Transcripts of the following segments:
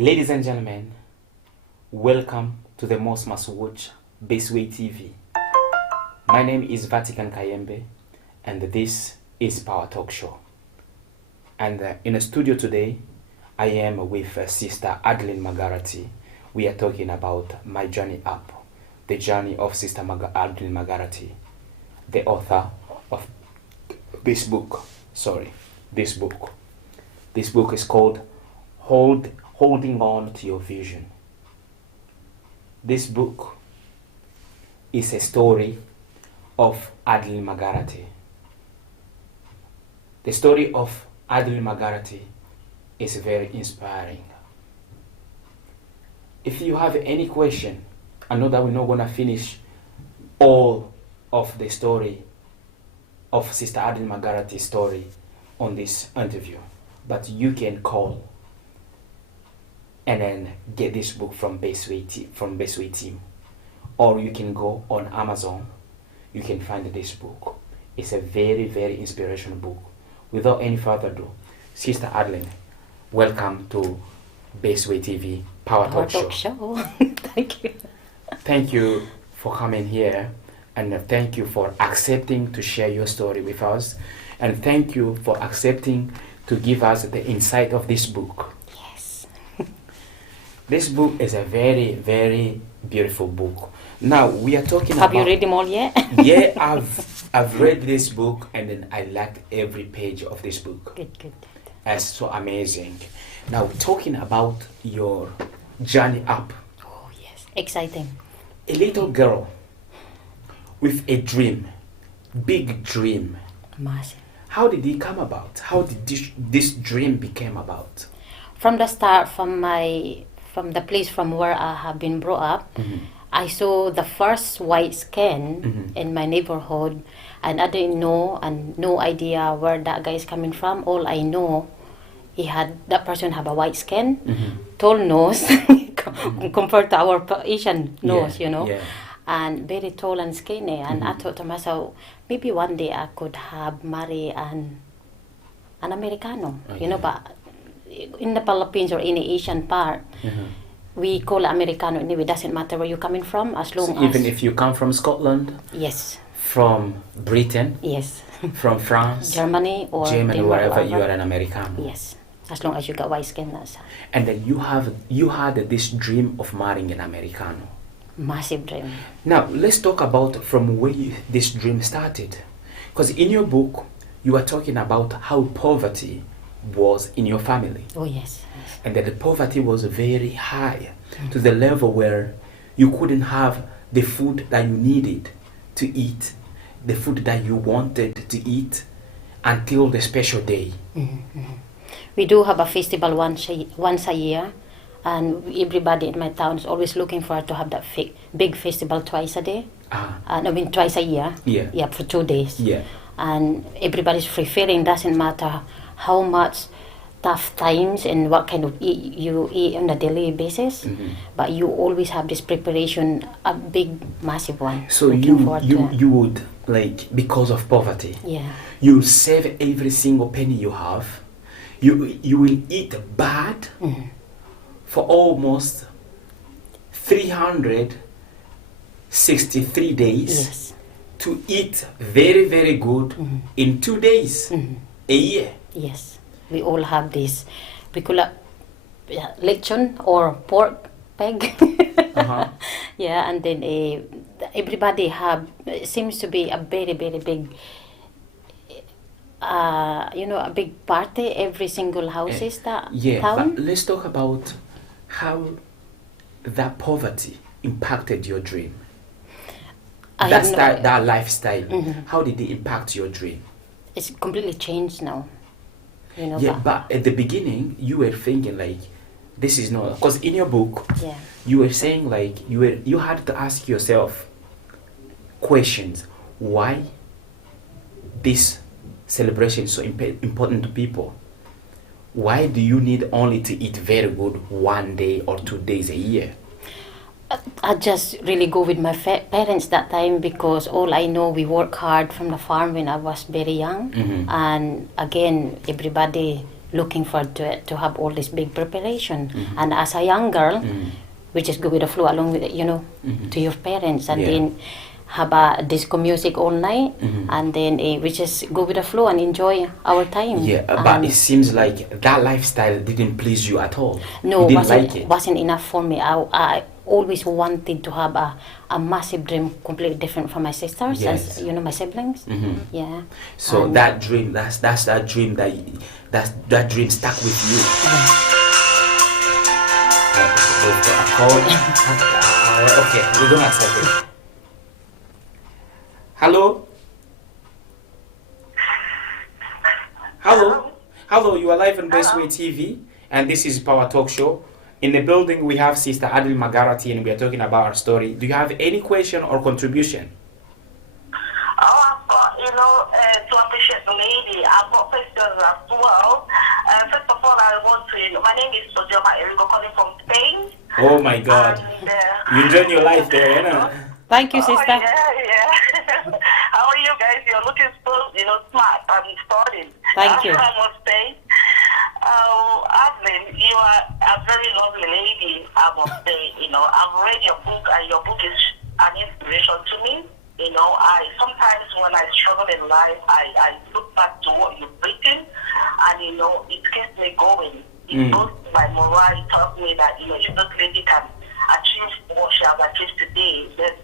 Ladies and gentlemen, welcome to the most must-watch Baseway TV. My name is Vatican Kayembe, and this is Power Talk Show. And in the studio today, I am with Sister Adelyn mcgarrity. We are talking about my journey up, the journey of Sister Adelyn mcgarrity, the author of this book. This book. This book is called Holding On to Your Vision. This book is a story of Adelyn mcgarrity. The story of Adelyn mcgarrity is very inspiring. If you have any question, I know that we're not going to finish all of the story of Sister Adelyn mcgarrity's story on this interview, but you can call and then get this book from Baseway team, or you can go on Amazon. You can find this book. It's a very, very inspirational book. Without any further ado, Sister Adelyn, welcome to Baseway TV Power Talk Show. Thank you. Thank you for coming here, and thank you for accepting to share your story with us, and thank you for accepting to give us the insight of this book. Yes. This book is a very, very beautiful book. Now we are talking Have you read them all yet? Yeah, I've read this book, and then I liked every page of this book. Good. That's so amazing. Now we're talking about your journey up. Oh yes, exciting. A little girl with a dream, big dream. Massive. How did it come about? How did this dream became about? From the start, from the place from where I have been brought up, I saw the first white skin in my neighborhood, and I didn't know and no idea where that guy is coming from. All I know, that person have a white skin, tall nose compared to our Asian nose, Yeah. and very tall and skinny. And I thought to myself, maybe one day I could have marry an Americano, but in the Philippines or any Asian part, we call Americano anyway. Doesn't matter where you're coming from, as long as even if you come from Scotland, yes, from Britain, yes, from France, Germany, or Germany, Denmark, wherever you are an Americano. Yes, as long as you got white skin, that's And then you had this dream of marrying an Americano. massive dream. Now let's talk about from where this dream started, because in your book you are talking about how poverty was in your family. Oh yes. And that the poverty was very high, to the level where you couldn't have the food that you needed to eat, the food that you wanted to eat, until the special day. We do have a festival once a year, and everybody in my town is always looking for to have that big festival twice a day. Twice a year. Yeah, for 2 days. Yeah. And everybody's fulfilling. Doesn't matter how much tough times and what kind of you eat on a daily basis, but you always have this preparation, a big, massive one. So you would, like, because of poverty, you save every single penny you have. You will eat bad for almost 363 days to eat very, very good in 2 days a year. Yes. We all have this. We call it lechon or pork peg. Yeah, and then everybody seems to be a very, very big, a big party. Every single house is that town. But let's talk about how that poverty impacted your dream. That lifestyle. How did it impact your dream? It's completely changed now. But at the beginning you were thinking like, this is not, because in your book you were saying like you had to ask yourself questions. Why this celebration is so important to people? Why do you need only to eat very good 1 day or 2 days a year? I just really go with my parents that time, because all I know, we work hard from the farm when I was very young. And again, everybody looking forward to it, to have all this big preparation. And as a young girl, we just go with the flow along with it, to your parents, and then have disco music all night, and then we just go with the flow and enjoy our time. Yeah, but it seems like that lifestyle didn't please you at all. No, you didn't like it. Wasn't enough for me. I always wanted to have a massive dream, completely different from my sisters, as my siblings. Yeah. So that dream, that's that dream that dream stuck with you. Okay, we're gonna accept it. Hello? Hello, you are live on Bestway TV, and this is Power Talk Show. In the building, we have Sister Adelyn McGarrity, and we are talking about our story. Do you have any question or contribution? I've got, to appreciate the lady, I've got questions as well. First of all, I want to, my name is calling from Spain. Oh my God. And, you enjoying your life there, you know? Thank you, sister. Yeah. How are you guys? You're looking so, smart and studying. Thank you. I must say. Adelyn, you are a very lovely lady, I must say. I've read your book, and your book is an inspiration to me. I sometimes when I struggle in life, I look back to what you've written, and it keeps me going. It goes to my morale. It tells me that if this lady can achieve what she has achieved today, then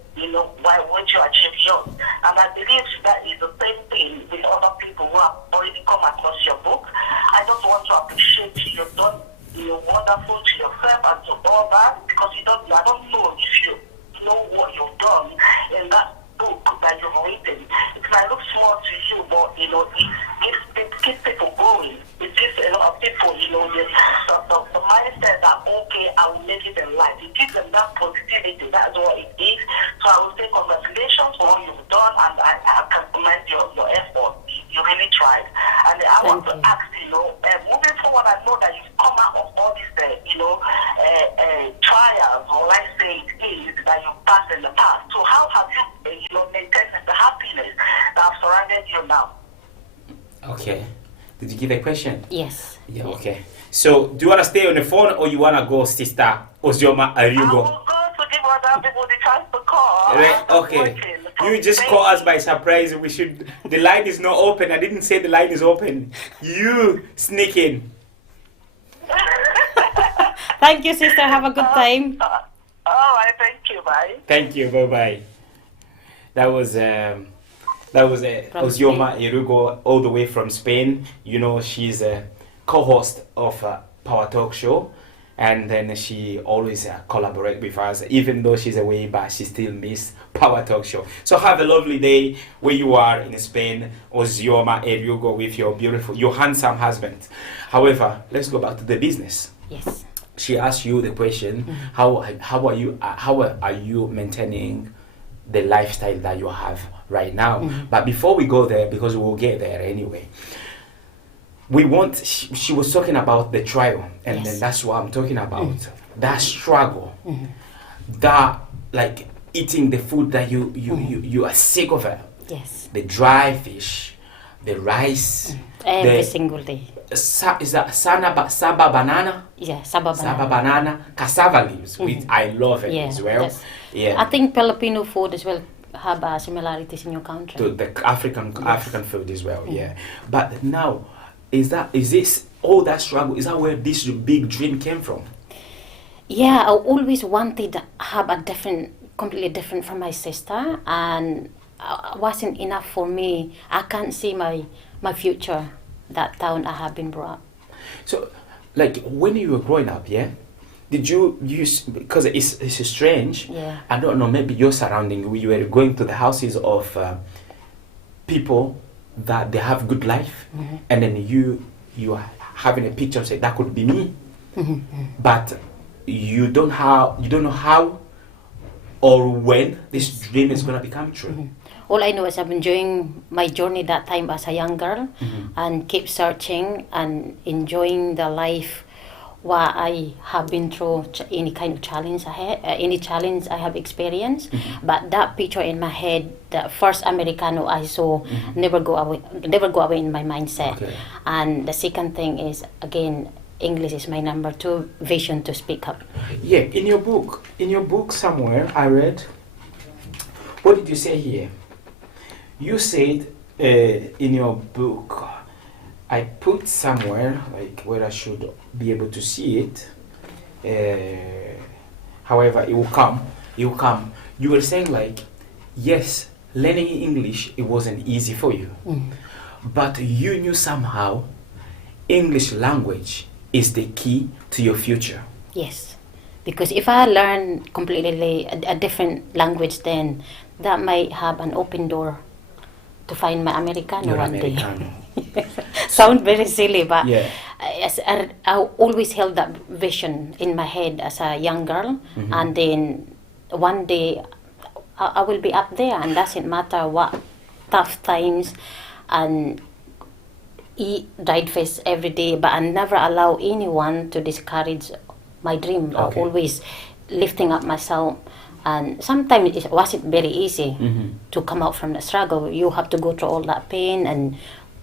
why won't you achieve yours? And I believe that is the same thing with other people who have already come across your book. I just want to appreciate you've done wonderful to yourself and to all that, because I don't know if you know what you've done in that book that you've written. It might look small to you, but it keeps people going. It gives a lot of people, the mindset that okay, I will make it in life. It gives them that positivity. That's what it is. So I will say congratulations for what you've done, and I can commend your effort. You really tried. And I want to ask, moving forward, I know that you've come out of all these, trials, or let's say it is that you've passed in the past. So how have you, maintained the happiness that have surrounded you now? Okay. Did you give a question? Yes. Yeah, okay. So, do you want to stay on the phone, or you want to go, Sister Ozioma Ariugo? I will go to give other people the chance to call. Okay. You just call us by surprise. The line is not open. I didn't say the line is open. You sneak in. Thank you, sister. Have a good time. All right. Thank you. Bye. Thank you. Bye-bye. That was Ozioma Irugo, all the way from Spain. She's a co-host of Power Talk Show, and then she always collaborate with us, even though she's away, but she still miss Power Talk Show. So have a lovely day where you are in Spain, Ozioma Irugo, with your handsome husband. However, let's go back to the business. Yes. She asked you the question, how are you maintaining the lifestyle that you have right now? But before we go there, because we'll get there anyway, she was talking about the trial, and then that's what I'm talking about. That struggle, that like eating the food that you are sick of it. Yes. The dry fish, the rice, every single day. Is that saba banana? Yeah, saba banana. Saba banana, cassava leaves, which I love it as well. Yeah. I think Filipino food as well have similarities in your country. To the African food as well, yeah. But now, is this all that struggle? Is that where this big dream came from? Yeah, I always wanted to have completely different from my sister, and it wasn't enough for me. I can't see my future that town I have been brought up. So, like when you were growing up, yeah, did you use, because it's strange, I don't know, maybe your surrounding, you were going to the houses of people that they have good life, and then you are having a picture, say that could be me, but you don't know how or when this dream is going to become true. All I know is I'm enjoying my journey that time as a young girl, and keep searching and enjoying the life what I have been through, any kind of challenge I had, any challenge I have experienced. But that picture in my head, the first Americano I saw, never go away in my mindset. Okay. And the second thing is, again, English is my number 2 vision to speak up. Yeah, in your book somewhere I read, what did you say here? You said in your book, I put somewhere, like where I should be able to see it. However, it will come. You were saying like, yes, learning English, it wasn't easy for you. But you knew somehow English language is the key to your future. Yes, because if I learn completely a different language, then that might have an open door to find my Americano Your one Americano. day. Sounds very silly, but Yeah. I always held that vision in my head as a young girl, and then one day I will be up there, and doesn't matter what tough times and eat dried fish every day, but I never allow anyone to discourage my dream. Okay. I always lifting up myself, and sometimes it wasn't very easy to come out from the struggle. You have to go through all that pain and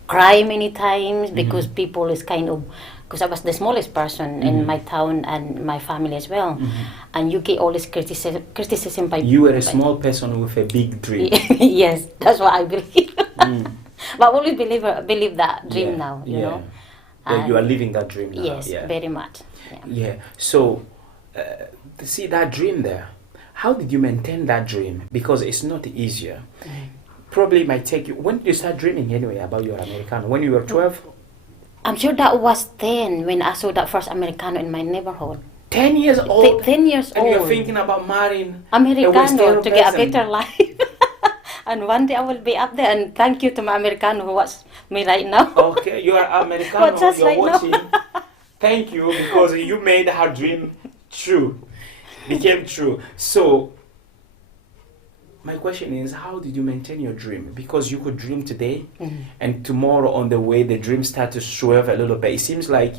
cry many times because people is kind of, because I was the smallest person in my town and my family as well, and you get all this criticism by You were a small person with a big dream. Yes, that's what I believe. But I always believe that dream Yeah, now, you yeah. know. Well, you are And living that dream now. yes, Yeah. very much. Yeah. Yeah. So, to see that dream there, how did you maintain that dream? Because it's not easier. Probably might take you. When did you start dreaming anyway about your Americano? When you were 12? I'm sure that was 10 when I saw that first Americano in my neighborhood. 10 years old? 10 years And old. you're thinking about marrying Americano Western to get a person. better life. And one day I will be up there, and thank you to my Americano who watch me right now. Okay, you are Americano, Watch us you're right now. watching. Thank you, because you made her dream true. Became true. So, my question is, how did you maintain your dream? Because you could dream today, and tomorrow on the way, the dream starts to swerve a little bit. It seems like,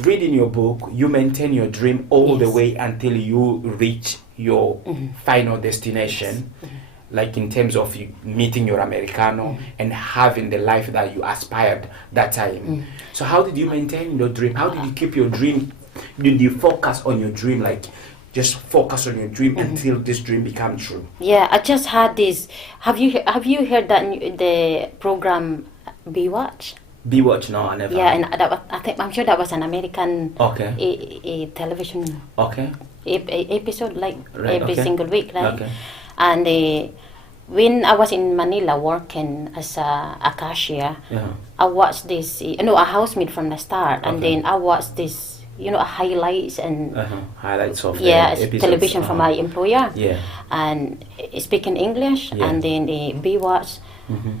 reading your book, you maintain your dream all the Yes. way until you reach your final destination. Like in terms of you meeting your Americano and having the life that you aspired that time. So how did you maintain your dream? How did you keep your dream? Did you focus on your dream, like just focus on your dream until this dream become true? Yeah, I just had this. Have you heard that the program Bewatch? Bewatch? No, I never. Yeah, and I'm sure that was an American Okay. a television Okay. episode, like Right, every okay. single week, right? Okay. And when I was in Manila working as a cashier, Yeah. I watched this, a housemate from the start, and Okay. then I watched this, highlights and Highlights of yeah, the episodes. television from my employer, Yeah. and speaking English, Yeah. and then the Bewatch,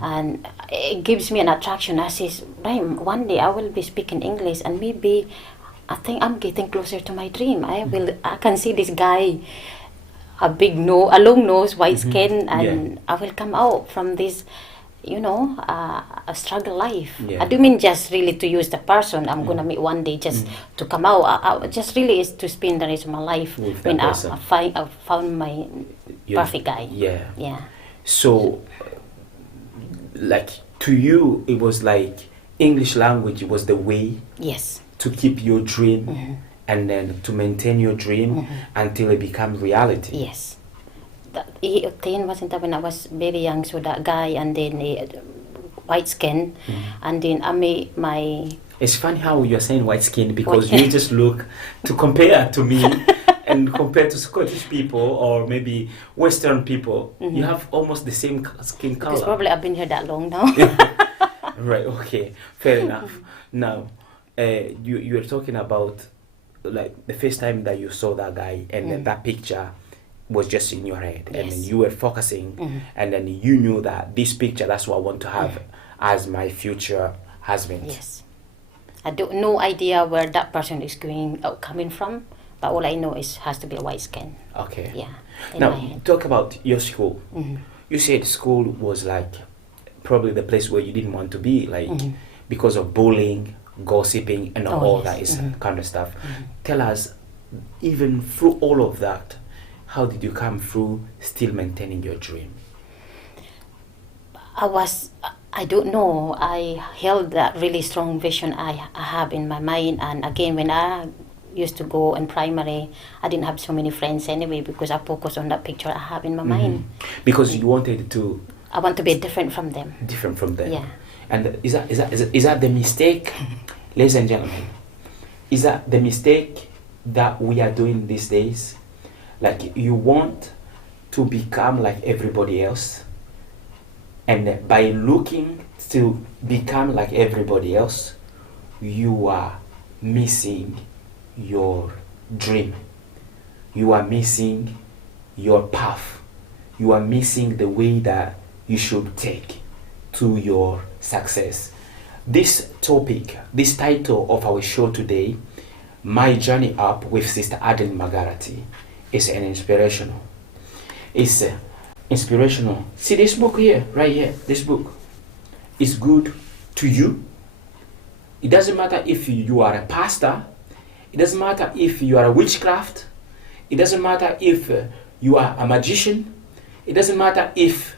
and it gives me an attraction. I says, right, one day I will be speaking English, and maybe I think I'm getting closer to my dream. I can see this guy, a long nose, white skin, and I will come out from this, a struggle life. Yeah. I do mean just really to use the person I'm gonna meet one day, just to come out. I just really is to spend the rest of my life With that when I person. found my Yeah. perfect guy. Yeah. Yeah. So, like, to you, it was like English language was the way Yes. to keep your dream and then to maintain your dream until it became reality. Yes. 10 wasn't that when I was very young, so that guy, and then white skin, and then I made my... It's funny how you're saying white skin because you just look, to compare to me and compared to Scottish people or maybe Western people, you have almost the same skin color. Because probably I've been here that long now. Right, okay, fair enough. Now, you're talking about like the first time that you saw that guy and then that picture was just in your head, and then Yes. you were focusing, and then you knew that this picture, that's what I want to have as my future husband. Yes. I don't no idea where that person is coming from, but all I know is has to be a white skin. Okay. Yeah. In my Now, head. talk about your school. You said school was like probably the place where you didn't want to be, like because of bullying gossiping, and Oh, all yes. that is kind of stuff. Tell us, even through all of that, how did you come through still maintaining your dream? I don't know, I held that really strong vision I have in my mind. And again, when I used to go in primary, I didn't have so many friends anyway, because I focused on that picture I have in my mind. Because you wanted to I want to be different from them. different from them. Yeah. And is that the mistake, ladies and gentlemen? Is that the mistake that we are doing these days? Like, you want to become like everybody else, and by looking to become like everybody else, you are missing your dream. You are missing your path. You are missing the way that you should take to your success. This topic, this title of our show today, My Journey Up with Sister Adelyn mcgarrity, is an inspirational. It's inspirational. See this book here, right here, this book is good to you. It doesn't matter if you are a pastor. It doesn't matter if you are a witchcraft. It doesn't matter if you are a magician. It doesn't matter if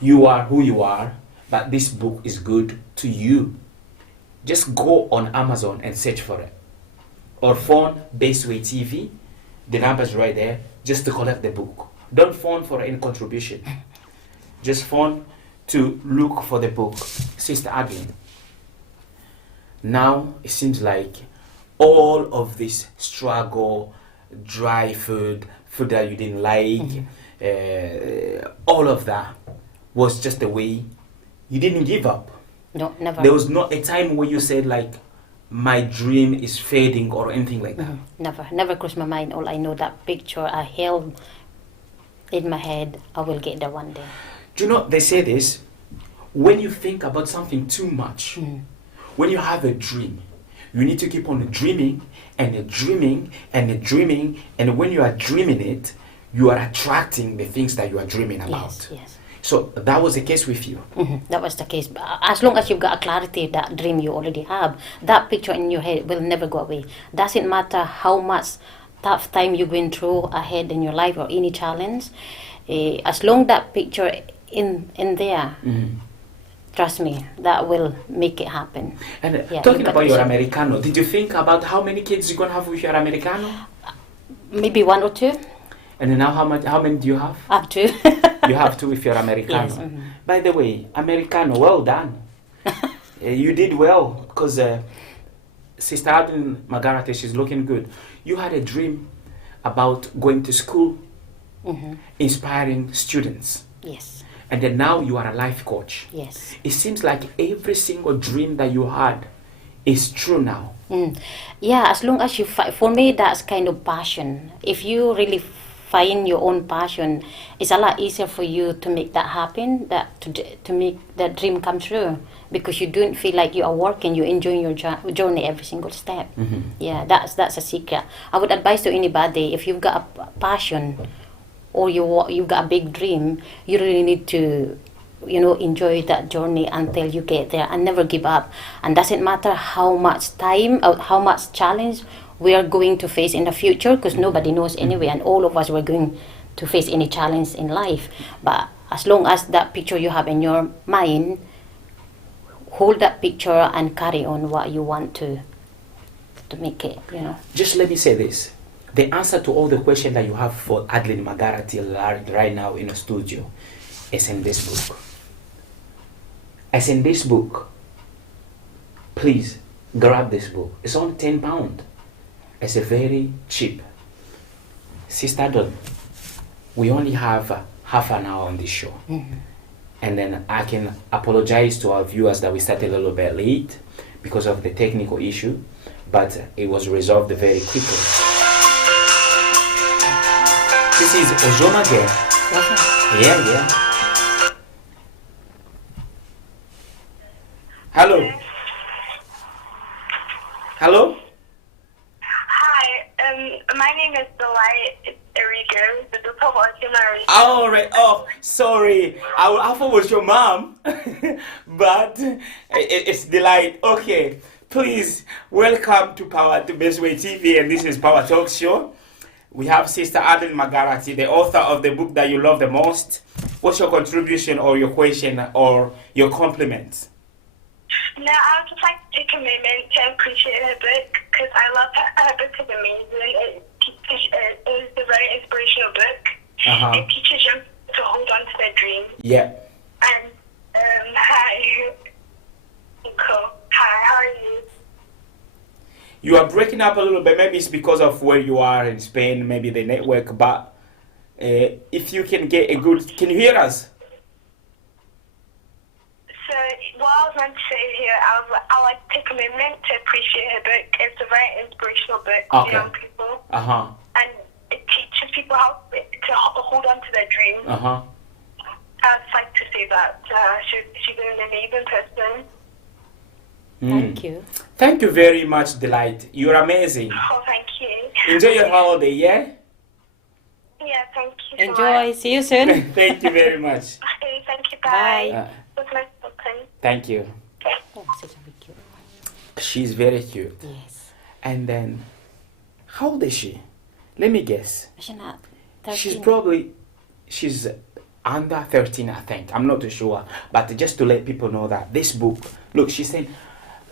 you are who you are, but this book is good to you. Just go on Amazon and search for it. Or phone Baseway TV. The number is right there, just to collect the book. Don't phone for any contribution. Just phone to look for the book. Sister Adelyn. Now it seems like all of this struggle, dry food that you didn't like, all of that was just the way you didn't give up. No, never. There was not a time where you said like, my dream is fading or anything like that. Never crossed my mind. All I know, that picture I held in my head, I will get there one day. Do you know, they say this, when you think about something too much, when you have a dream, you need to keep on dreaming and dreaming and dreaming, and when you are dreaming it, you are attracting the things that you are dreaming about. Yes. So that was the case with you. That was the case. But as long as you've got a clarity, that dream you already have, that picture in your head will never go away. Doesn't matter how much tough time you're going through ahead in your life or any challenge, as long that picture in there, trust me, that will make it happen. And Yeah, talking you've got about to your be- Americano, did you think about how many kids you're gonna have with your Americano? Maybe one or two. And now how many do you have? Up to. You have two with your Americano. Yes, By the way, Americano, well done. You did well, because Sister Adelyn mcgarrity, she's looking good. You had a dream about going to school, inspiring students. Yes. And then now you are a life coach. Yes. It seems like every single dream that you had is true now. Yeah, as long as you fight. For me, that's kind of passion. If you really find your own passion, it's a lot easier for you to make that happen, that to make that dream come true, because you don't feel like you are working, you're enjoying your journey every single step. Yeah, that's a secret. I would advise to anybody, if you've got a passion or you've got a big dream, you really need to enjoy that journey until you get there and never give up. And doesn't matter how much time or how much challenge we are going to face in the future, because nobody knows anyway, and all of us were going to face any challenge in life. But as long as that picture you have in your mind, hold that picture and carry on what you want to make it, Just let me say this. The answer to all the questions that you have for Adelyn mcgarrity right now in the studio is in this book. As in this book, please grab this book. It's only £10. It's a very cheap. Sister Adelyn, we only have half an hour on this show. And then I can apologize to our viewers that we started a little bit late because of the technical issue, but it was resolved very quickly. This is Ozoma again. Yeah. Hello. Hello? Hi, my name is Delight Enriquez, the Duplo Itinerary. All right. Oh, sorry. I thought it was your mom, but it's Delight. Okay. Please welcome to Bestway TV, and this is Power Talk Show. We have Sister Adelyn mcgarrity, the author of the book that you love the most. What's your contribution or your question or your compliment? Now, I would just like to take a moment to appreciate her book because I love her book is amazing. It is a very inspirational book. It teaches young people to hold on to their dreams. Yeah. And hi. Cool. Hi, how are you? You are breaking up a little bit. Maybe it's because of where you are in Spain, maybe the network. But if you can get a good... Can you hear us? So, what I was going to say here, I like to take a moment to appreciate her book. It's a very inspirational book for young people. And it teaches people how to hold on to their dreams. I'd just like to say that she's an amazing person. Thank you. Thank you very much, Delight. You're amazing. Oh, thank you. Enjoy your holiday, yeah? Yeah, thank you. Enjoy. See you soon. Thank you very much. Okay, thank you. Bye. Bye. It was nice talking. Thank you. Oh, such a big cute one. She's very cute. Yes. And then, how old is she? Let me guess. She's not 13. She's under 13, I think. I'm not too sure. But just to let people know that this book, look, she's saying,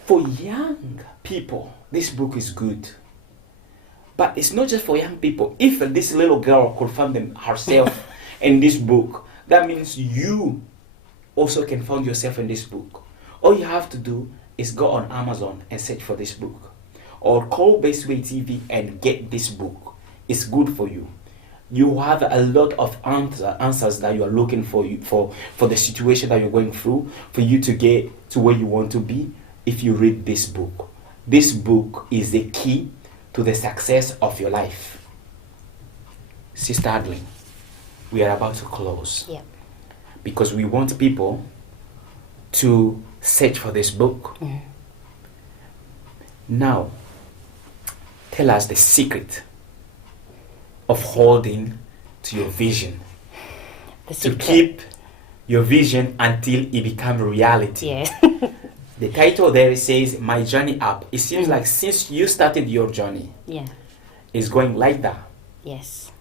for young people, this book is good. But it's not just for young people. If this little girl could find herself in this book, that means you also can find yourself in this book. All you have to do is go on Amazon and search for this book. Or call Bestway TV and get this book. It's good for you. You have a lot of answers that you are looking for the situation that you're going through, for you to get to where you want to be. If you read this book is the key to the success of your life. Sister Adelyn, we are about to close. Yeah. Because we want people to search for this book. Now, tell us the secret of holding to your vision. To keep your vision until it becomes reality. Yeah. The title there says, My Journey Up. It seems like since you started your journey, it's going like that. Yes.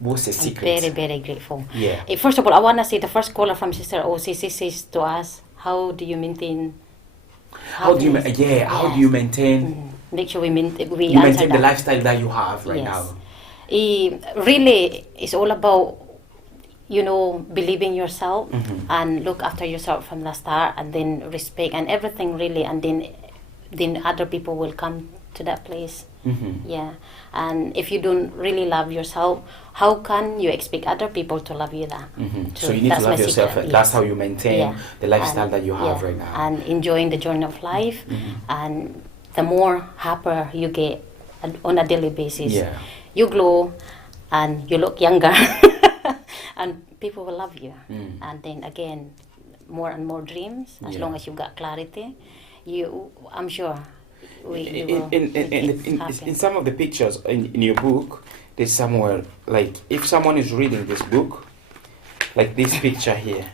What's the secret? I'm very, very grateful. Yeah. First of all, I want to say the first caller from Sister OCC says to us, how do you maintain... How do you maintain... Make sure we maintain the lifestyle that you have right now. Really, it's all about, believing yourself and look after yourself from the start, and then respect and everything really, and then other people will come to that place. Yeah. And if you don't really love yourself, how can you expect other people to love you that? So you need to love yourself. That's how you maintain the lifestyle that you have right now. And enjoying the journey of life. And the more happier you get on a daily basis, you glow and you look younger. And people will love you. And then again, more and more dreams. As long as you've got clarity, I'm sure in some of the pictures in your book, there's somewhere, like, if someone is reading this book, like this picture here,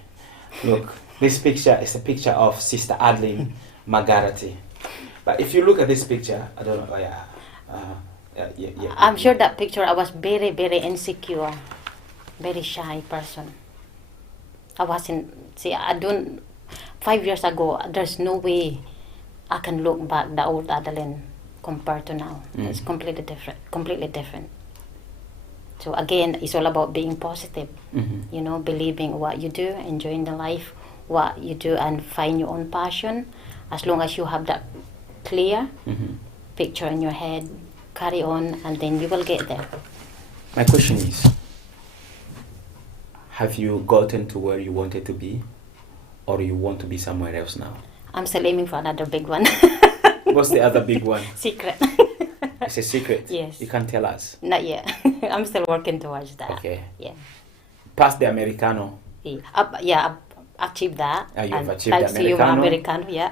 look, this picture is a picture of Sister Adelyn mcgarrity. But if you look at this picture, I don't know, I'm sure that picture, I was very, very insecure, very shy person. I wasn't, 5 years ago, there's no way I can look back the old Adelyn compared to now. It's completely different. So again, it's all about being positive, believing what you do, enjoying the life, what you do, and find your own passion. As long as you have that clear picture in your head, carry on, and then you will get there. My question is, have you gotten to where you wanted to be, or you want to be somewhere else now? I'm still aiming for another big one. What's the other big one? Secret. It's a secret? Yes. You can't tell us? Not yet. I'm still working towards that. Okay. Yeah. Past the Americano? I've achieved that. You've achieved the thanks to you, my Americano, yeah.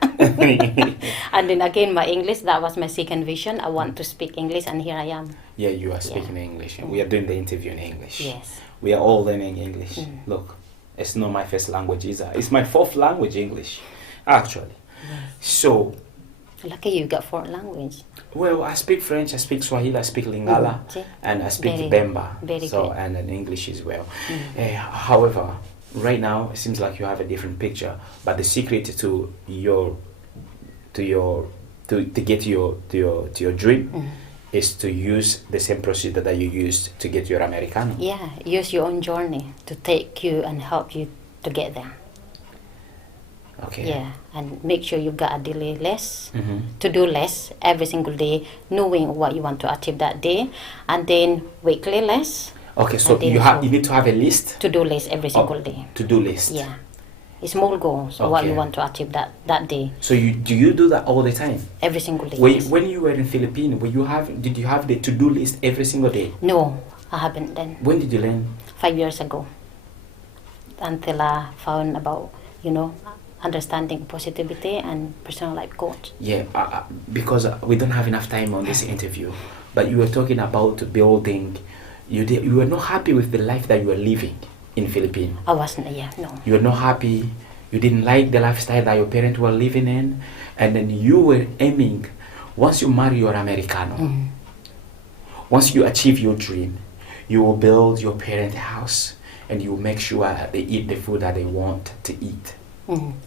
And then again, my English, that was my second vision. I want to speak English, and here I am. Yeah, you are speaking English. We are doing the interview in English. Yes. We are all learning English. Look, it's not my first language either. It's my fourth language, English, actually. Yes. So, Lucky you got 4 language. Well, I speak French, I speak Swahili, I speak Lingala, See? and I speak Very- Bemba, very so good. and then English as well. However, right now it seems like you have a different picture, but the secret to get your dream is to use the same procedure that you used to get your Americano. Yeah, use your own journey to take you and help you to get there. Okay. Yeah, and make sure you got a daily list, Mm-hmm. to do list every single day, knowing what you want to achieve that day, and then weekly list, Okay, so And then you need to have a list, to do list every single day. to-do list. Yeah, small goals, what you Okay. want to achieve that day, So do you do that all the time? every single day. yes. When you were in Philippines, did you have the to-do list every single day? No, I haven't then. When did you learn? 5 years ago, until I found about, understanding positivity and personal life coach. Yeah, because we don't have enough time on this interview, but you were talking about building. You were not happy with the life that you were living in Philippines. I wasn't, no. You were not happy. You didn't like the lifestyle that your parents were living in, and then you were aiming. Once you marry your Americano, once you achieve your dream, you will build your parent house, and you will make sure that they eat the food that they want to eat.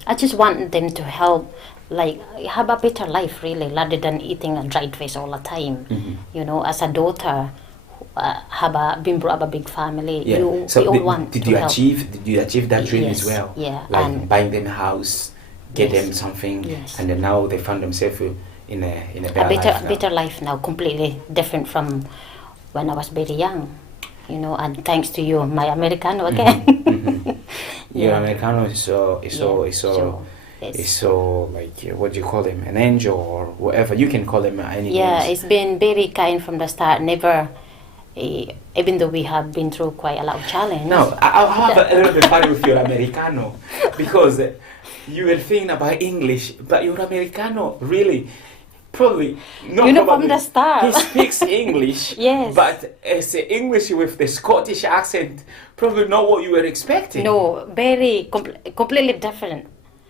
I just want them to help, like, have a better life, really, rather than eating a dried fish all the time. As a daughter, been brought up a big family, Yeah. we all want did to you help. achieve that dream as Yes, well? yeah, Like and- buying them a house, get Yes, them something, yes. and then now they found themselves in a A better life now. better life now, completely different from when I was very young. And thanks to you, my Americano again. Your Yeah. Americano is so like what do you call him, an angel or whatever you can call him any Yeah, names. it's been very kind from the start. Never, even though we have been through quite a lot of challenge. Now I'll have a little bit fun with your Americano because you were thinking about English, but your Americano really. Probably not. From probably. the start. He speaks English. Yes. But it's English with the Scottish accent. Probably not what you were expecting. No, very completely different.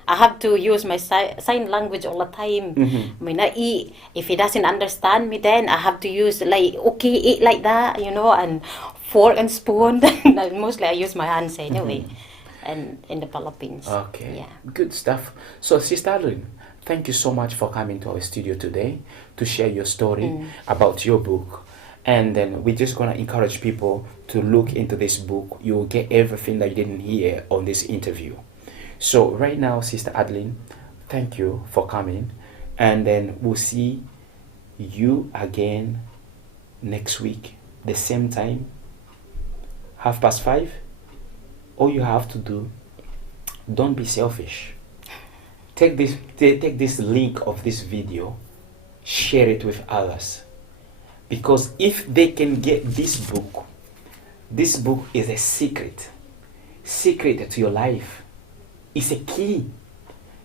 I have to use my sign language all the time. When I eat, if he doesn't understand me, then I have to use like, okay, eat like that, and fork and spoon. Mostly I use my hands anyway. And in the Philippines. Okay. Yeah. Good stuff. So, Sister Adelyn, thank you so much for coming to our studio today to share your story about your book. And then we're just going to encourage people to look into this book. You will get everything that you didn't hear on this interview. So right now, Sister Adelyn, thank you for coming. And then we'll see you again next week, the same time, 5:30. All you have to do, don't be selfish. Take this link of this video, share it with others. Because if they can get this book is a secret to your life. It's a key.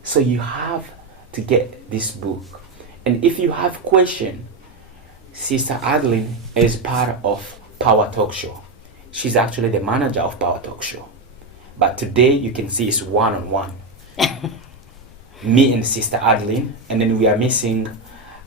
So you have to get this book. And if you have question, Sister Adelyn is part of Power Talk Show. She's actually the manager of Power Talk Show. But today you can see it's one-on-one. Me and Sister Adelyn, and then we are missing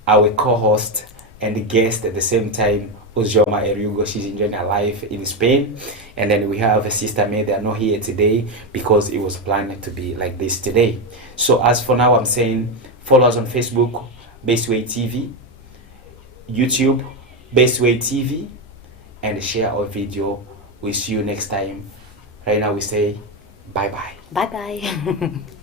our co-host and the guest at the same time, Uzoma Erugo. She's enjoying her life in Spain. And then we have Sister May. They are not here today because it was planned to be like this today. So as for now, I'm saying follow us on Facebook, Baseway TV, YouTube, Baseway TV, and share our video. We'll see you next time. Right now we say bye-bye. Bye-bye.